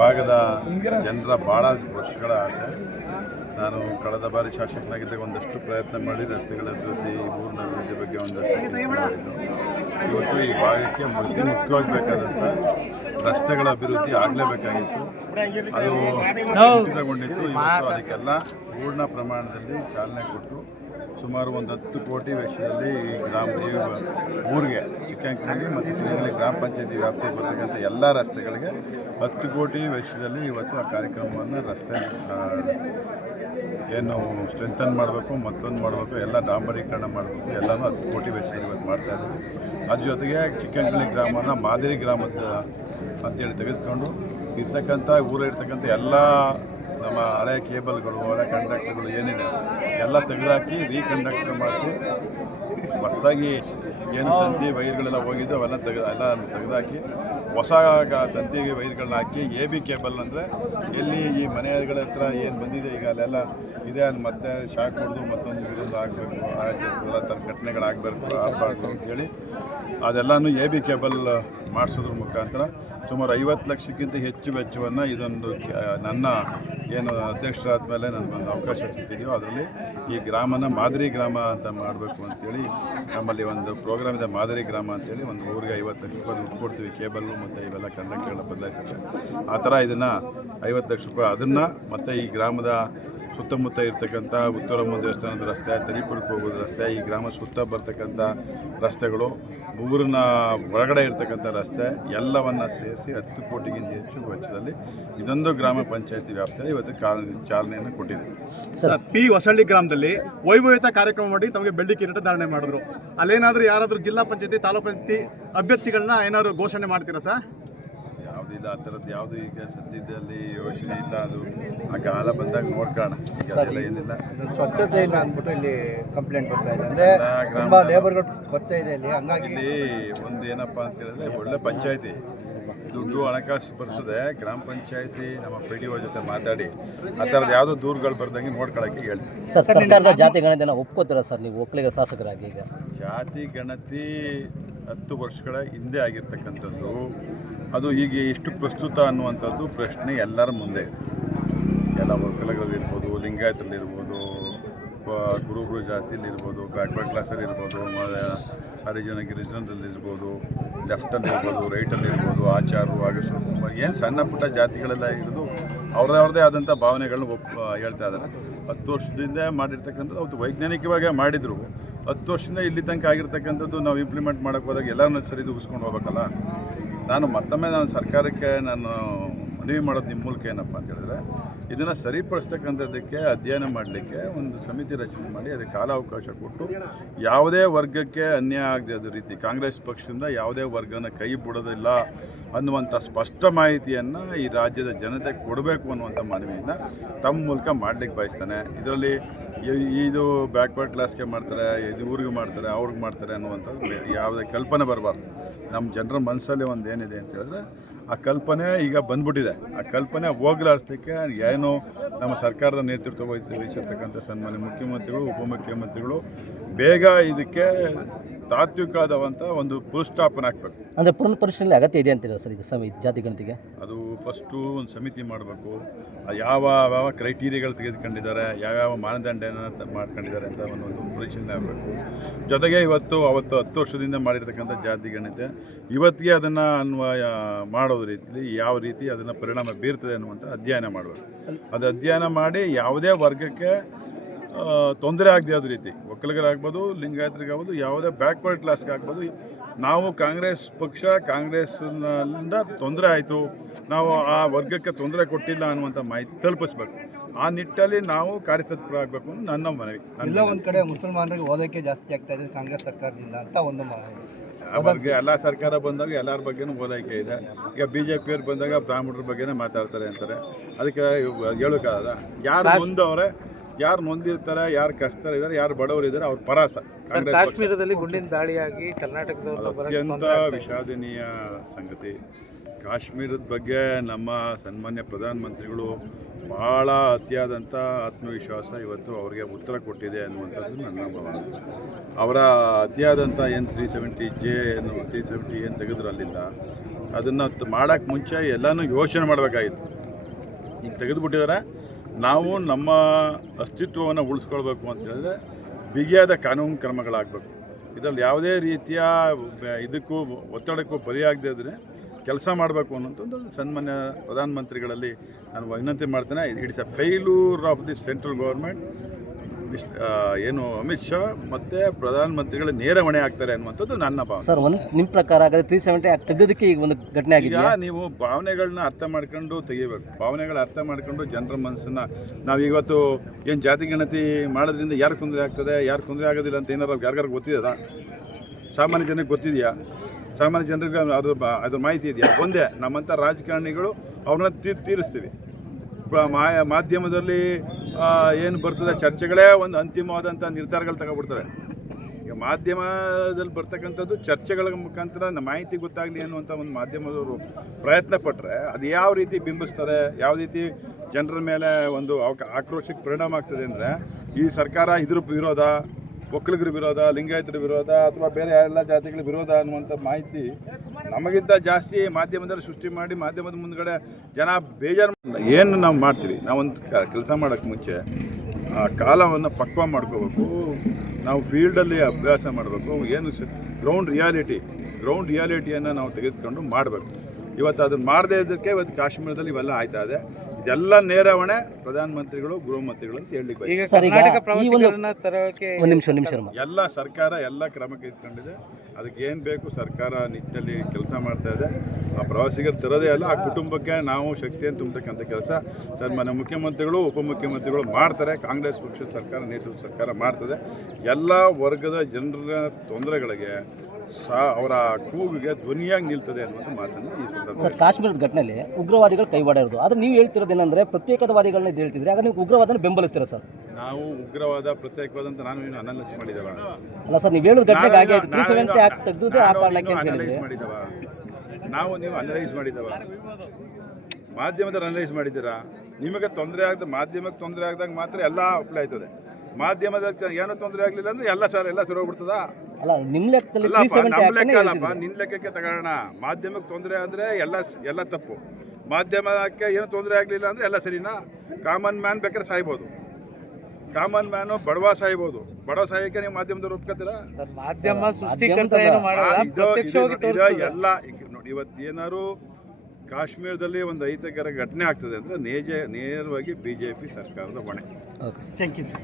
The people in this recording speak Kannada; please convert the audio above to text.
ಭಾಗದ ಜನರ ಭಾಳ ವರ್ಷಗಳ ಆಸೆ. ನಾನು ಕಳೆದ ಬಾರಿ ಶಾಸಕನಾಗಿದ್ದಾಗ ಒಂದಷ್ಟು ಪ್ರಯತ್ನ ಮಾಡಿ ರಸ್ತೆಗಳ ಅಭಿವೃದ್ಧಿ, ಊರಿನ ಅಭಿವೃದ್ಧಿ ಬಗ್ಗೆ ಒಂದಷ್ಟು ಮಾಡಿದ್ದು. ಇವತ್ತು ಈ ಭಾಗಕ್ಕೆ ಮುಖ್ಯವಾಗಿ ಬೇಕಾದಂಥ ರಸ್ತೆಗಳ ಅಭಿವೃದ್ಧಿ ಆಗಲೇಬೇಕಾಗಿತ್ತು. ಅದು ಕುಂಠಿತಗೊಂಡಿತ್ತು. ಇವತ್ತು ಅದಕ್ಕೆಲ್ಲ ಪೂರ್ಣ ಪ್ರಮಾಣದಲ್ಲಿ ಚಾಲನೆ ಕೊಟ್ಟು ಸುಮಾರು ಒಂದು 10 ಕೋಟಿ ವೆಚ್ಚದಲ್ಲಿ ಈ ಊರಿಗೆ ಚಿಕ್ಕಂಕನಹಳ್ಳಿ ಮತ್ತು ಚಿಕ್ಕಂಕನಹಳ್ಳಿ ಗ್ರಾಮ ಪಂಚಾಯತಿ ವ್ಯಾಪ್ತಿಗೆ ಬರ್ತಕ್ಕಂಥ ಎಲ್ಲ ರಸ್ತೆಗಳಿಗೆ 10 ಕೋಟಿ ವೆಚ್ಚದಲ್ಲಿ ಇವತ್ತು ಆ ಕಾರ್ಯಕ್ರಮವನ್ನು ರಸ್ತೆ ಏನು ಸ್ಟ್ರೆಂಥನ್ ಮಾಡಬೇಕು, ಮತ್ತೊಂದು ಮಾಡಬೇಕು, ಎಲ್ಲ ಡಾಂಬರೀಕರಣ ಮಾಡಬೇಕು, ಎಲ್ಲನೂ 10 ಕೋಟಿ ವೆಚ್ಚದಲ್ಲಿ ಇವತ್ತು ಮಾಡ್ತಾಯಿದ್ದೀವಿ. ಅದ್ರ ಜೊತೆಗೆ ಚಿಕ್ಕಂಕನಹಳ್ಳಿ ಗ್ರಾಮನ ಮಾದರಿ ಗ್ರಾಮದ ಅಂತೇಳಿ ತೆಗೆದುಕೊಂಡು ಇರ್ತಕ್ಕಂಥ ಊರಿರ್ತಕ್ಕಂಥ ಎಲ್ಲ ನಮ್ಮ ಹಳೆ ಕೇಬಲ್ಗಳು, ಹಳೆ ಕಂಡಕ್ಟರ್ಗಳು ಏನಿದೆ ಎಲ್ಲ ತೆಗೆದುಹಾಕಿ ರೀಕಂಡಕ್ಟರ್ ಮಾಡಿಸಿ ಹೊಸದಾಗಿ ಏನು ತಂತಿ ವೈರ್ಗಳೆಲ್ಲ ಹೋಗಿದ್ದು ಅವೆಲ್ಲ ತೆಗೆದುಹಾಕಿ ಹೊಸ ತಂತಿ ವೈರ್ಗಳನ್ನ ಹಾಕಿ AB ಕೇಬಲ್ ಅಂದರೆ ಎಲ್ಲಿ ಈ ಮನೆಗಳ ಹತ್ರ ಏನು ಬಂದಿದೆ ಈಗ ಅಲ್ಲೆಲ್ಲ ಇದೆ, ಅದು ಮತ್ತೆ ಶಾಕ್ ಹೊಡೆದು ಮತ್ತೊಂದು ಇದೊಂದು ಆಗಬೇಕು, ಎಲ್ಲ ಥರ ಆಗಬಾರ್ದು ಅಂತೇಳಿ ಅದೆಲ್ಲನೂ AB ಕೇಬಲ್ ಮಾಡಿಸೋದ್ರ ಮುಖಾಂತರ ಸುಮಾರು 50 ಲಕ್ಷಕ್ಕಿಂತ ಹೆಚ್ಚು ವೆಚ್ಚವನ್ನು ಇದೊಂದು ನನ್ನ ಏನು ಅಧ್ಯಕ್ಷರಾದ ಮೇಲೆ ನನಗೊಂದು ಅವಕಾಶ ಸಿಕ್ಕಿದೆಯೋ ಅದರಲ್ಲಿ ಈ ಗ್ರಾಮನ ಮಾದರಿ ಗ್ರಾಮ ಅಂತ ಮಾಡಬೇಕು ಅಂತೇಳಿ ನಮ್ಮಲ್ಲಿ ಒಂದು ಪ್ರೋಗ್ರಾಮ್ ಇದೆ. ಮಾದರಿ ಗ್ರಾಮ ಅಂತೇಳಿ ಒಂದು ಊರಿಗೆ 50 ಲಕ್ಷ ರೂಪಾಯಿ ದುಡ್ಡು ಕೊಡ್ತೀವಿ, ಕೇಬಲ್ಲು ಮತ್ತು ಇವೆಲ್ಲ ಕಂಡಕ್ಟರ್ಗಳ ಬದಲಾಯಿಸೋಕ್ಕೆ. ಆ ಥರ ಇದನ್ನು 50 ಲಕ್ಷ ರೂಪಾಯಿ ಅದನ್ನು ಮತ್ತು ಈ ಗ್ರಾಮದ ಸುತ್ತಮುತ್ತ ಇರ್ತಕ್ಕಂಥ ಉತ್ತರಮ್ಮ ದೇವಸ್ಥಾನದ ರಸ್ತೆ, ತರೀಪುರಕ್ಕೆ ಹೋಗೋದು ರಸ್ತೆ, ಈ ಗ್ರಾಮ ಸುತ್ತ ಬರ್ತಕ್ಕಂಥ ರಸ್ತೆಗಳು, ಊರಿನ ಒಳಗಡೆ ಇರ್ತಕ್ಕಂಥ ರಸ್ತೆ ಎಲ್ಲವನ್ನು ಸೇರಿಸಿ 10 ಕೋಟಿಗಿಂತ ಹೆಚ್ಚು ವೆಚ್ಚದಲ್ಲಿ ಇದೊಂದು ಗ್ರಾಮ ಪಂಚಾಯತಿ ವ್ಯಾಪ್ತಿಯಲ್ಲಿ ಇವತ್ತು ಚಾಲನೆಯನ್ನು ಕೊಟ್ಟಿದೆ. ಸರ್, ಪಿ ಹೊಸಳ್ಳಿ ಗ್ರಾಮದಲ್ಲಿ ವೈಭವಯುತ ಕಾರ್ಯಕ್ರಮ ಮಾಡಿ ತಮಗೆ ಬೆಳ್ಳಿ ಕಿರೀಟ ಧಾರಣೆ ಮಾಡಿದ್ರು. ಅಲ್ಲೇನಾದರೂ ಯಾರಾದರೂ ಜಿಲ್ಲಾ ಪಂಚಾಯತಿ, ತಾಲೂಕು ಪಂಚಾಯತಿ ಅಭ್ಯರ್ಥಿಗಳನ್ನ ಏನಾದರೂ ಘೋಷಣೆ ಮಾಡ್ತೀರಾ ಸರ್? ಯಾವುದಿಲ್ಲ, ಆ ಥರದ್ದು ಯಾವುದು ಈಗ ಸದ್ಯದಲ್ಲಿ ಯೋಚನೆ ಇಲ್ಲ. ಅದು ಆ ಕಾಲ ಬಂದಾಗ ನೋಡ್ಕೋಣ. ಈಗ ಅದೆಲ್ಲ ಏನಿಲ್ಲ. ಸ್ವಚ್ಛತೆ ಇಲ್ಲ ಅಂದ್ಬಿಟ್ಟು ಇಲ್ಲಿ ಕಂಪ್ಲೇಂಟ್ ಬರ್ತಾ ಇದೆ. ಅಂದರೆ ತುಂಬ ಲೇಬರ್ಗಳು ಕೊರತೆ ಇದೆ ಇಲ್ಲಿ. ಹಂಗಾಗಿ ಇಲ್ಲಿ ಒಂದು ಏನಪ್ಪ ಅಂತ ಹೇಳಿದ್ರೆ ಒಳ್ಳೆ ಪಂಚಾಯತಿ, ದುಡ್ಡು ಹಣಕಾಸು ಬರ್ತದೆ. ಗ್ರಾಮ ಪಂಚಾಯತಿ ನಮ್ಮ PDO ಜೊತೆ ಮಾತಾಡಿ ಆ ಥರದ್ದು ಯಾವುದೋ ದೂರುಗಳು ಬರ್ದಂಗೆ ನೋಡ್ಕೊಳ್ಳೋಕ್ಕೆ ಹೇಳ್ತೀವಿ. ಸರ್, ಸರ್ಕಾರದ ಜಾತಿ ಗಣತಿಯನ್ನು ಒಪ್ಕೋತೀರಾ ಸರ್ ನೀವು ಒಕ್ಕಲಿಗ ಶಾಸಕರಾಗಿ? ಈಗ ಜಾತಿ ಗಣತಿ 10 ವರ್ಷಗಳ ಹಿಂದೆ ಆಗಿರ್ತಕ್ಕಂಥದ್ದು, ಅದು ಈಗ ಎಷ್ಟು ಪ್ರಸ್ತುತ ಅನ್ನುವಂಥದ್ದು ಪ್ರಶ್ನೆ ಎಲ್ಲರ ಮುಂದೆ ಇದೆ. ಎಲ್ಲ ಒಕ್ಕಲಿಗರಲ್ಲಿರ್ಬೋದು, ಲಿಂಗಾಯತರಲ್ಲಿರ್ಬೋದು, ಕುರುಬರು ಜಾತಿಯಲ್ಲಿರ್ಬೋದು, ಬ್ಯಾಕ್ವರ್ಡ್ ಕ್ಲಾಸಲ್ಲಿರ್ಬೋದು, ಹರಿಜನ ಗಿರಿಜನದಲ್ಲಿರ್ಬೋದು, ಲೆಫ್ಟಲ್ಲಿರ್ಬೋದು, ರೈಟಲ್ಲಿರ್ಬೋದು, ಆಚಾರರು ಆಗಸರು, ಏನು ಸಣ್ಣ ಪುಟ್ಟ ಜಾತಿಗಳೆಲ್ಲ ಇರೋದು ಅವ್ರದ್ದೇ ಆದಂಥ ಭಾವನೆಗಳನ್ನ ಹೇಳ್ತಾ ಇದ್ದಾರೆ. 10 ವರ್ಷದಿಂದ ಮಾಡಿರ್ತಕ್ಕಂಥದ್ದು ಅವತ್ತು ವೈಜ್ಞಾನಿಕವಾಗಿ ಮಾಡಿದರು. 10 ವರ್ಷದಿಂದ ಇಲ್ಲಿ ತನಕ ಆಗಿರ್ತಕ್ಕಂಥದ್ದು ನಾವು ಇಂಪ್ಲಿಮೆಂಟ್ ಮಾಡೋಕ್ಕೆ ಹೋದಾಗ ಎಲ್ಲರನ್ನೂ ಸರಿದೂಗಿಸ್ಕೊಂಡು ಹೋಗ್ಬೇಕಲ್ಲ. ಮತ್ತೊಮ್ಮೆ ಸರ್ಕಾರಕ್ಕೆ ನಾನು ಮನವಿ ಮಾಡೋದು ನಿಮ್ಮ ಮೂಲಕ ಏನಪ್ಪ ಅಂತ ಹೇಳಿದ್ರೆ, ಇದನ್ನು ಸರಿಪಡಿಸ್ತಕ್ಕಂಥದ್ದಕ್ಕೆ ಅಧ್ಯಯನ ಮಾಡಲಿಕ್ಕೆ ಒಂದು ಸಮಿತಿ ರಚನೆ ಮಾಡಿ ಅದಕ್ಕೆ ಕಾಲಾವಕಾಶ ಕೊಟ್ಟು ಯಾವುದೇ ವರ್ಗಕ್ಕೆ ಅನ್ಯಾಯ ಆಗದ ರೀತಿ ಕಾಂಗ್ರೆಸ್ ಪಕ್ಷದಿಂದ ಯಾವುದೇ ವರ್ಗನ ಕೈ ಬಿಡೋದಿಲ್ಲ ಅನ್ನುವಂಥ ಸ್ಪಷ್ಟ ಮಾಹಿತಿಯನ್ನು ಈ ರಾಜ್ಯದ ಜನತೆಗೆ ಕೊಡಬೇಕು ಅನ್ನುವಂಥ ಮನವಿಯನ್ನು ತಮ್ಮ ಮೂಲಕ ಮಾಡಲಿಕ್ಕೆ ಬಯಸ್ತಾನೆ. ಇದರಲ್ಲಿ ಇದು ಬ್ಯಾಕ್ವರ್ಡ್ ಕ್ಲಾಸ್ಗೆ ಮಾಡ್ತಾರೆ, ಇದು ಊರಿಗೆ ಮಾಡ್ತಾರೆ, ಅವ್ರಿಗೆ ಮಾಡ್ತಾರೆ ಅನ್ನುವಂಥದ್ದು ಯಾವುದೇ ಕಲ್ಪನೆ ಬರಬಾರ್ದು. ನಮ್ಮ ಜನರ ಮನಸ್ಸಲ್ಲಿ ಒಂದು ಏನಿದೆ ಅಂತ ಹೇಳಿದ್ರೆ ಆ ಕಲ್ಪನೆ ಈಗ ಬಂದ್ಬಿಟ್ಟಿದೆ. ಆ ಕಲ್ಪನೆ ಹೋಗ್ಲಾಡಿಸ್ಲಿಕ್ಕೆ ಏನು ನಮ್ಮ ಸರ್ಕಾರದ ನೇತೃತ್ವ ವಹಿಸಿರ್ತಕ್ಕಂಥ ಸನ್ಮಾನ್ಯ ಮುಖ್ಯಮಂತ್ರಿಗಳು, ಉಪಮುಖ್ಯಮಂತ್ರಿಗಳು ಬೇಗ ಇದಕ್ಕೆ ತಾತ್ವಿಕವಾದಂಥ ಒಂದು ಫುಲ್ ಸ್ಟಾಪನ್ನು ಹಾಕಬೇಕು. ಅಂದರೆ ಪುನರ್ ಪರಿಶೀಲನೆ ಅಗತ್ಯ ಇದೆ ಅಂತೀರಾ ಸರ್? ಇದು ಸಮಿತಿ ಜಾತಿ ಗಣತಿಗೆ ಅದು ಫಸ್ಟು ಒಂದು ಸಮಿತಿ ಮಾಡಬೇಕು. ಯಾವ ಕ್ರೈಟೀರಿಯಾಗಳು ತೆಗೆದುಕೊಂಡಿದ್ದಾರೆ, ಯಾವ್ಯಾವ ಮಾನದಂಡನ ಮಾಡ್ಕೊಂಡಿದ್ದಾರೆ ಅಂತ ಒಂದು ಪರಿಶೀಲನೆ ಆಗಬೇಕು. ಜೊತೆಗೆ ಅವತ್ತು 10 ವರ್ಷದಿಂದ ಮಾಡಿರ್ತಕ್ಕಂಥ ಜಾತಿ ಗಣತಿ ಇವತ್ತಿಗೆ ಅದನ್ನು ಅನ್ವಯ ಮಾಡೋದು ರೀತಿಯಲ್ಲಿ ಯಾವ ರೀತಿ ಅದನ್ನು ಪರಿಣಾಮ ಬೀರ್ತದೆ ಅನ್ನುವಂಥ ಅಧ್ಯಯನ ಮಾಡಬೇಕು. ಅದು ಅಧ್ಯಯನ ಮಾಡಿ ಯಾವುದೇ ವರ್ಗಕ್ಕೆ ತೊಂದರೆ ಆಗದೆ ಯಾವುದೇ ರೀತಿ, ಒಕ್ಕಲಿಗರಾಗ್ಬೋದು, ಲಿಂಗಾಯತರಿಗಾಗ್ಬೋದು, ಯಾವುದೇ ಬ್ಯಾಕ್ವರ್ಡ್ ಕ್ಲಾಸ್ಗೆ ಆಗ್ಬೋದು, ನಾವು ಕಾಂಗ್ರೆಸ್ ಪಕ್ಷ ಕಾಂಗ್ರೆಸ್ನಿಂದ ತೊಂದರೆ ಆಯಿತು, ನಾವು ಆ ವರ್ಗಕ್ಕೆ ತೊಂದರೆ ಕೊಟ್ಟಿಲ್ಲ ಅನ್ನುವಂಥ ಮಾಹಿತಿ ತಲುಪಿಸ್ಬೇಕು. ಆ ನಿಟ್ಟಲ್ಲಿ ನಾವು ಕಾರ್ಯತತ್ಪರರಾಗಬೇಕು ಅನ್ನೋ ನನ್ನ ಮನವಿ. ಎಲ್ಲ ಒಂದು ಕಡೆ ಮುಸಲ್ಮಾನರಿಗೆ ಓದೋಕ್ಕೆ ಜಾಸ್ತಿ ಆಗ್ತಾ ಇದೆ ಕಾಂಗ್ರೆಸ್ ಸರ್ಕಾರದಿಂದ ಅಂತ ಒಂದು ಬಗ್ಗೆ ಎಲ್ಲ ಸರ್ಕಾರ ಬಂದಾಗ ಎಲ್ಲರ ಬಗ್ಗೆನೂ ಓಲೈಕೆ ಇದೆ. ಈಗ BJPಯವ್ರು ಬಂದಾಗ ಬ್ರಾಹ್ಮಣರ ಬಗ್ಗೆನೇ ಮಾತಾಡ್ತಾರೆ ಅಂತಾರೆ. ಅದಕ್ಕೆ ಹೇಳೋಕ್ಕಾಗಲ್ಲ. ಯಾರು ಮುಂದವ್ರೆ, ಯಾರು ನೊಂದಿರ್ತಾರೆ, ಯಾರು ಕಷ್ಟದಲ್ಲಿದ್ದಾರೆ, ಯಾರು ಬಡವರು ಇದ್ದಾರೆ, ಅವ್ರ ಪರಾಸ. ಕಾಶ್ಮೀರದಲ್ಲಿ ಗುಂಡಿನ ದಾಳಿಯಾಗಿ ಕರ್ನಾಟಕದ ಅತ್ಯಂತ ವಿಷಾದನೀಯ ಸಂಗತಿ. ಕಾಶ್ಮೀರದ ಬಗ್ಗೆ ನಮ್ಮ ಸನ್ಮಾನ್ಯ ಪ್ರಧಾನಮಂತ್ರಿಗಳು ಭಾಳ ಅತಿಯಾದಂಥ ಆತ್ಮವಿಶ್ವಾಸ ಇವತ್ತು ಅವರಿಗೆ ಉತ್ತರ ಕೊಟ್ಟಿದೆ ಅನ್ನುವಂಥದ್ದು ನನ್ನ ಭಾವನೆ. ಅವರ ಅತಿಯಾದಂಥ ಏನು 370J ಏನು 370 ಏನು ತೆಗೆದ್ರು ಅಲ್ಲಿಂದ ಅದನ್ನು ಮಾಡೋಕ್ಕೆ ಮುಂಚೆ ಎಲ್ಲನೂ ಯೋಚನೆ ಮಾಡಬೇಕಾಗಿತ್ತು. ಈಗ ತೆಗೆದುಬಿಟ್ಟಿದ್ದಾರೆ. ನಾವು ನಮ್ಮ ಅಸ್ತಿತ್ವವನ್ನು ಉಳಿಸ್ಕೊಳ್ಬೇಕು ಅಂತ ಹೇಳಿದ್ರೆ ಬಿಗಿಯಾದ ಕಾನೂನು ಕ್ರಮಗಳಾಗಬೇಕು. ಇದರಲ್ಲಿ ಯಾವುದೇ ರೀತಿಯ ಇದಕ್ಕೂ ಒತ್ತಡಕ್ಕೂ ಬಲಿಯಾಗದೇ ಇದ್ದರೆ ಕೆಲಸ ಮಾಡಬೇಕು ಅನ್ನೋಂಥದ್ದು ಸನ್ಮಾನ್ಯ ಪ್ರಧಾನಮಂತ್ರಿಗಳಲ್ಲಿ ನಾನು ವಿನಂತಿ ಮಾಡ್ತೇನೆ. It's a failure of the central government. ಏನು ಅಮಿತ್ ಶಾ ಮತ್ತು ಪ್ರಧಾನಮಂತ್ರಿಗಳ ನೇರ ಹೊಣೆ ಆಗ್ತಾರೆ ಅನ್ನುವಂಥದ್ದು ನನ್ನ ಭಾವನೆ. ಸರ್ ನಿಮ್ಮ ಪ್ರಕಾರ ಹಾಗಾದ್ರೆ 370 ಆ್ಯಕ್ಟ್ ತೆಗೆದಕ್ಕೆ ಈಗ ಒಂದು ಘಟನೆ ಆಗಿದೆ. ಈಗ ನೀವು ಭಾವನೆಗಳನ್ನ ಅರ್ಥ ಮಾಡ್ಕೊಂಡು ತೆಗಿಬೇಕು. ಭಾವನೆಗಳು ಅರ್ಥ ಮಾಡ್ಕೊಂಡು ಜನರ ಮನಸ್ಸನ್ನು ನಾವು ಇವತ್ತು ಏನು ಜಾತಿ ಗಣತಿ ಮಾಡೋದ್ರಿಂದ ಯಾರಿಗೆ ತೊಂದರೆ ಆಗ್ತದೆ, ಯಾರಿಗೆ ತೊಂದರೆ ಆಗೋದಿಲ್ಲ ಅಂತ ಏನಾರು ಯಾರಿಗಾರು ಗೊತ್ತಿದೆಯಾ? ಸಾಮಾನ್ಯ ಜನಕ್ಕೆ ಗೊತ್ತಿದೆಯಾ? ಸಾಮಾನ್ಯ ಜನರಿಗೆ ಅದ್ರ ಮಾಹಿತಿ ಇದೆಯಾ? ಒಂದೇ ನಮ್ಮಂಥ ರಾಜಕಾರಣಿಗಳು ಅವ್ರನ್ನ ತೀರಿಸ್ತೀವಿ. ಮಾಧ್ಯಮದಲ್ಲಿ ಏನು ಬರ್ತದೆ ಚರ್ಚೆಗಳೇ ಒಂದು ಅಂತಿಮವಾದಂಥ ನಿರ್ಧಾರಗಳು ತಗೊಬಿಡ್ತಾರೆ. ಈಗ ಮಾಧ್ಯಮದಲ್ಲಿ ಬರ್ತಕ್ಕಂಥದ್ದು ಚರ್ಚೆಗಳ ಮುಖಾಂತರ ಮಾಹಿತಿ ಗೊತ್ತಾಗಲಿ ಅನ್ನುವಂಥ ಒಂದು ಮಾಧ್ಯಮದವರು ಪ್ರಯತ್ನ ಪಟ್ಟರೆ ಅದು ಯಾವ ರೀತಿ ಬಿಂಬಿಸ್ತದೆ, ಯಾವ ರೀತಿ ಜನರ ಮೇಲೆ ಒಂದು ಆಕ್ರೋಶಕ್ಕೆ ಪರಿಣಾಮ ಆಗ್ತದೆ ಅಂದರೆ ಈ ಸರ್ಕಾರ ಇದ್ರ ವಿರೋಧ, ಒಕ್ಕಲಿಗರ ವಿರೋಧ, ಲಿಂಗಾಯತರ ವಿರೋಧ ಅಥವಾ ಬೇರೆ ಎಲ್ಲ ಜಾತಿಗಳ ವಿರೋಧ ಅನ್ನುವಂಥ ಮಾಹಿತಿ ನಮಗಿಂತ ಜಾಸ್ತಿ ಮಾಧ್ಯಮದಲ್ಲಿ ಸೃಷ್ಟಿ ಮಾಡಿ ಮಾಧ್ಯಮದ ಮುಂದ್ಗಡೆ ಜನ ಬೇಜಾರು. ಏನು ನಾವು ಮಾಡ್ತೀವಿ, ನಾವೊಂದು ಕೆಲಸ ಮಾಡೋಕ್ಕೆ ಮುಂಚೆ ಆ ಕಾಲವನ್ನು ಪಕ್ವ ಮಾಡ್ಕೋಬೇಕು. ನಾವು ಫೀಲ್ಡಲ್ಲಿ ಅಭ್ಯಾಸ ಮಾಡಬೇಕು. ಏನು ಗ್ರೌಂಡ್ ರಿಯಾಲಿಟಿಯನ್ನು ನಾವು ತೆಗೆದುಕೊಂಡು ಮಾಡಬೇಕು. ಇವತ್ತು ಅದನ್ನು ಮಾಡದೇ ಇದ್ದಕ್ಕೆ ಇವತ್ತು ಕಾಶ್ಮೀರದಲ್ಲಿ ಇವೆಲ್ಲ ಆಯ್ತಾ ಇದೆ. ಇದೆಲ್ಲ ನೇರ ಹೊಣೆ ಪ್ರಧಾನಮಂತ್ರಿಗಳು, ಗೃಹ ಮಂತ್ರಿಗಳು ಅಂತ ಹೇಳಲಿಕ್ಕೆ ಎಲ್ಲ ಸರ್ಕಾರ ಎಲ್ಲ ಕ್ರಮ ಕೈಗೊಂಡಿದೆ. ಅದಕ್ಕೆ ಏನು ಬೇಕು ಸರ್ಕಾರ ನಿಟ್ಟಿನಲ್ಲಿ ಕೆಲಸ ಮಾಡ್ತಾ ಇದೆ. ಆ ಪ್ರವಾಸಿಗರು ತರೋದೇ ಅಲ್ಲ, ಆ ಕುಟುಂಬಕ್ಕೆ ನಾವು ಶಕ್ತಿಯನ್ನು ತುಂಬತಕ್ಕಂಥ ಕೆಲಸ ಸನ್ಮಾನ್ಯ ಮುಖ್ಯಮಂತ್ರಿಗಳು, ಉಪಮುಖ್ಯಮಂತ್ರಿಗಳು ಮಾಡ್ತಾರೆ. ಕಾಂಗ್ರೆಸ್ ಪಕ್ಷದ ಸರ್ಕಾರ, ನೇತೃತ್ವ ಸರ್ಕಾರ ಮಾಡ್ತದೆ. ಎಲ್ಲ ವರ್ಗದ ಜನರ ತೊಂದರೆಗಳಿಗೆ ಅವರ ಕೂಗಿಗೆ ಧ್ವನಿಯಾಗಿ ನಿಲ್ತದೆ ಅನ್ನುವಂಥ ಮಾತನ್ನು ಈ ಸಂದರ್ಭ. ಸರ್, ಕಾಶ್ಮೀರದ ಘಟನೆಯಲ್ಲಿ ಉಗ್ರವಾದಿಗಳು ಕೈವಾಡ ಇರೋದು, ಆದರೆ ನೀವು ಹೇಳ್ತಿರೋದೇನೆಂದರೆ ಪ್ರತ್ಯೇಕವಾದಿಗಳನ್ನ ಇದು ಹೇಳ್ತಿದ್ರೆ, ಆಗ ನೀವು ಉಗ್ರವಾದನ ಬೆಂಬಲಿಸ್ತೀರಾ ಸರ್? ನಾವು ಉಗ್ರವಾದ ಪ್ರತ್ಯೇಕವಾದ ಅಂತ ನಾನು ಏನು ಅನಾಲಿಸ್ ಮಾಡಿದ್ದೇವೆ? ಅಲ್ಲ ಸರ್, ನೀವು ಹೇಳೋದು ಘಟನೆಗೆ ಆಗಿ 370 ಆ್ಯಕ್ಟ್ ತೆಗೆದು ಆ ಕಾರಣಕ್ಕೆ ಅಂತ ಹೇಳಿದ್ರೆ ನೀವು ಅನಲೈಸ್ ಮಾಡಿದ್ದೇವೆ. ಮಾಧ್ಯಮದಲ್ಲಿ ಅನಲೈಸ್ ಮಾಡಿದ್ದೀರಾ? ನಿಮಗೆ ತೊಂದರೆ ಮಾಧ್ಯಮಕ್ಕೆ ತೊಂದರೆ ಆಗದಾಗ ಮಾತ್ರ ಎಲ್ಲ ಅಪ್ಲೈ ಆಯ್ತದೆ. ಮಾಧ್ಯಮದಲ್ಲಿ ಏನೋ ತೊಂದರೆ ಆಗಲಿಲ್ಲ ಅಂದರೆ ಎಲ್ಲ ಸರಿ ಹೋಗ್ಬಿಡ್ತದ? ಅಲ್ಲ, ನಿಮ್ಮ ಲೆಕ್ಕದಲ್ಲಿ ನಿನ್ನ ಲೆಕ್ಕಕ್ಕೆ ತಗೊಳ್ಳೋಣ. ಮಾಧ್ಯಮಕ್ಕೆ ತೊಂದರೆ ಆದರೆ ಎಲ್ಲ ತಪ್ಪು. ಮಾಧ್ಯಮಕ್ಕೆ ಏನೋ ತೊಂದರೆ ಆಗಲಿಲ್ಲ ಅಂದರೆ ಎಲ್ಲ ಸರಿನಾ? ಕಾಮನ್ ಮ್ಯಾನ್ ಬೇಕಾದ್ರೆ ಸಾಯ್ಬೋದು. ಕಾಮನ್ ಮ್ಯಾನು ಬಡವ ಸಾಯ್ಬೋದು. ಬಡವ ಸಾಯಕ್ಕೆ ನೀವು ಮಾಧ್ಯಮದವ್ರು ಒಪ್ಕೋತೀರಾ? ಎಲ್ಲ ನೋಡಿ, ಇವತ್ತು ಏನಾದ್ರು ಕಾಶ್ಮೀರದಲ್ಲಿ ಒಂದು ಅಹಿತಕರ ಘಟನೆ ಆಗ್ತದೆ ಅಂದರೆ ನೇರವಾಗಿ BJP ಸರ್ಕಾರದ ಹೊಣೆ. Okay, thank you sir.